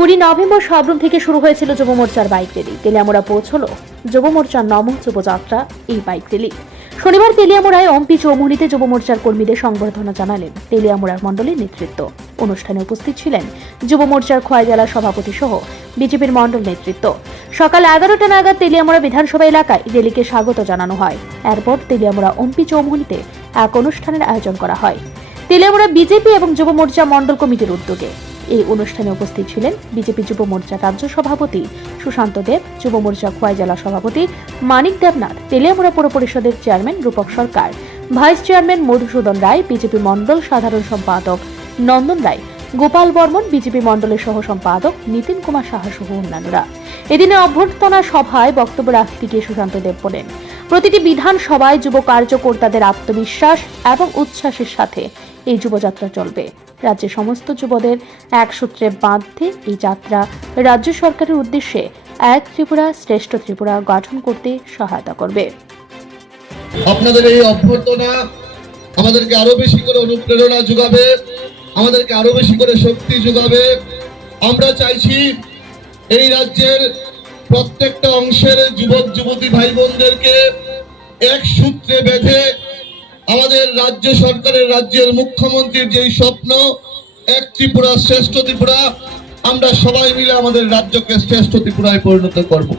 20 November Sabroom থেকে শুরু হয়েছিল যুব মোর্চার বাইক র্যালি। তেলিয়ামুড়া পৌঁছল যুব মোর্চার নমো যুবযাত্রা এই বাইক র্যালি। শনিবার তেলিয়ামুড়ায় অম্পি চৌমুহনীতে যুব মোর্চার কর্মীদের সংবর্ধনা জানালেন তেলিয়ামুড়ার মণ্ডলীর নেতৃত্ব। অনুষ্ঠানে উপস্থিত ছিলেন যুব মোর্চার খোয়াই জেলা সভাপতি সহ বিজেপির মণ্ডল নেতৃত্ব। সকাল 11টা নাগাদ তেলিয়ামুড়া বিধানসভা এলাকায় র্যালিকে স্বাগত জানানো হয়। এরপর তেলিয়ামুড়া অম্পি চৌমুহনীতে এক অনুষ্ঠানের আয়োজন করা হয় তেলিয়ামুড়া বিজেপি এবং যুব মোর্চা মণ্ডল কমিটির উদ্যোগে। এই অনুষ্ঠানে উপস্থিত ছিলেন বিজেপি যুব মোর্চা রাজ্য সভাপতি সুশান্ত দেব, যুব মোর্চা খোয়াই জেলা সভাপতি মানিক দেবনাথ, তেলিয়ামুড়া পৌর পরিষদের চেয়ারম্যান রূপক সরকার, ভাইস চেয়ারম্যান মধুসূদন রায়, বিজেপি মণ্ডল সাধারণ সম্পাদক নন্দন রায়, গোপাল বর্মন, বিজেপি মণ্ডলের সহ সম্পাদক নিতিন কুমার সাহা সহ অন্যান্যরা। এদিনের অভ্যর্থনা সভায় বক্তব্য রাখতে গিয়ে সুশান্ত দেব বলেন, প্রতিটি বিধানসভায় যুব কার্যকর্তাদের আত্মবিশ্বাস এবং উচ্ছ্বাসের সাথে এই যুবযাত্রা চলবে। রাজ্যের সমস্ত যুবদের এক সূত্রে বাঁধতে এই যাত্রা রাজ্য সরকারের উদ্দেশ্যে এক ত্রিপুরা শ্রেষ্ঠ ত্রিপুরা গঠন করতে সহায়তা করবে। আপনাদের এই অভ্যর্থনা আমাদেরকে আরো বেশি করে অনুপ্রেরণা যোগাবে, আমাদেরকে আরো বেশি করে শক্তি যোগাবে। আমরা চাইছি এই রাজ্যের প্রত্যেকটা অংশের যুবক যুবতী ভাই বোনদেরকে এক সূত্রে বেঁধে আমাদের রাজ্য সরকারের, রাজ্যের মুখ্যমন্ত্রীর যেই স্বপ্ন এক ত্রিপুরা শ্রেষ্ঠ ত্রিপুরা, আমরা সবাই মিলে আমাদের রাজ্যকে শ্রেষ্ঠ ত্রিপুরায় পরিণত করব।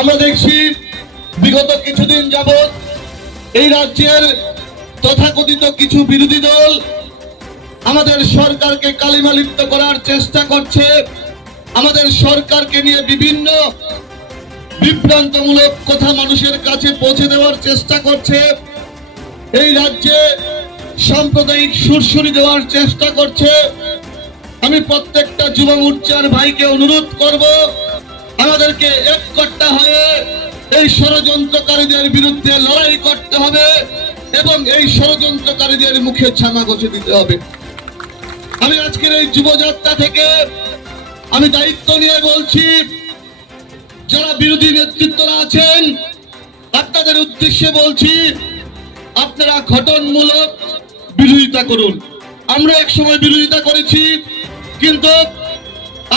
আমরা দেখছি বিগত কিছুদিন যাবৎ এই রাজ্যের তথাকথিত কিছু বিরোধী দল আমাদের সরকারকে কালিমালিপ্ত করার চেষ্টা করছে, আমাদের সরকারকে নিয়ে বিভিন্ন বিভ্রান্তমূলক কথা মানুষের কাছে পৌঁছে দেওয়ার চেষ্টা করছে, এই রাজ্যে সাম্প্রদায়িক সুরসুরি দেওয়ার চেষ্টা করছে। আমি প্রত্যেকটা যুব মোর্চার ভাইকে অনুরোধ করব, আমাদেরকে এককট্টা হয়ে এই ষড়যন্ত্রকারীদের বিরুদ্ধে লড়াই করতে হবে এবং এই ষড়যন্ত্রকারীদের মুখে ছামা ঘষে দিতে হবে। আমি আজকের এই যুবযাত্রা থেকে আমি দায়িত্ব নিয়ে বলছি, যারা বিরোধী নেতৃত্বরা আছেন আপনাদের উদ্দেশ্যে বলছি, আপনারা গঠনমূলক বিরোধিতা করুন। আমরা একসময় বিরোধিতা করেছি, কিন্তু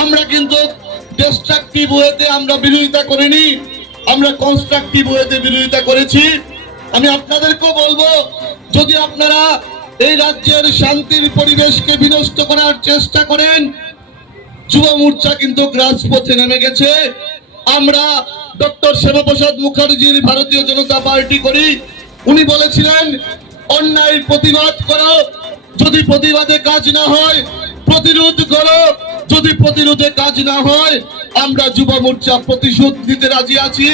আমরা ডিস্ট্রাকটিভ ওয়েতে আমরা বিরোধিতা করিনি, আমরা কনস্ট্রাকটিভ ওয়েতে বিরোধিতা করেছি। আমি আপনাদেরকেও বলবো, যদি আপনারা এই রাজ্যের শান্তির পরিবেশকে বিনষ্ট করার চেষ্টা করেন, যুব মোর্চা কিন্তু রাজপথে নেমে গেছে। আমরা ডক্টর শ্যামাপ্রসাদ মুখার্জির ভারতীয় জনতা পার্টি করি। উনি বলেছিলেন, অন্যায় প্রতিবাদ করো, যদি প্রতিবাদে কাজ না হয় প্রতিরোধ করো, যদি প্রতিরোধে কাজ না হয় আমরা যুব মোর্চা প্রতিশোধ নিতে রাজি আছি।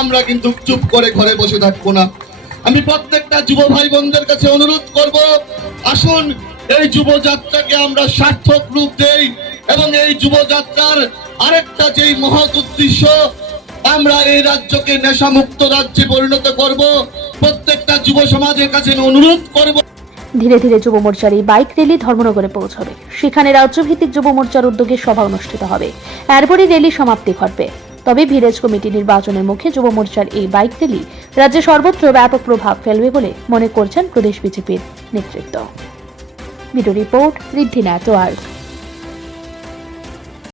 আমরা কিন্তু চুপ করে ঘরে বসে থাকবো না। আমি প্রত্যেকটা যুব ভাই বোনদের কাছে অনুরোধ করব, আসুন এই যুবযাত্রাকে আমরা সার্থক রূপ দেই এবং এই যুবযাত্রার আরেকটা যেই মহৎ উদ্দেশ্য, আমরা এই রাজ্যকে নেশামুক্ত রাজ্যে পরিণত করব। প্রত্যেকটা যুব সমাজের কাছে অনুরোধ করব। ধীরে ধীরে যুব মোর্চার এই বাইক র্যালি ধর্মনগরে পৌঁছবে। সেখানে রাজ্যভিত্তিক যুব মোর্চার উদ্যোগে সভা অনুষ্ঠিত হবে। এরপরই র্যালি সমাপ্তি ঘটবে। তবে ভিলেজ কমিটি নির্বাচনের মুখে যুব মোর্চার এই বাইক র্যালি রাজ্যে সর্বত্র ব্যাপক প্রভাব ফেলবে বলে মনে করছেন প্রদেশ বিজেপির নেতৃত্ব। ব্যুরো রিপোর্ট, ঋদ্ধিনা নেটওয়ার্ক।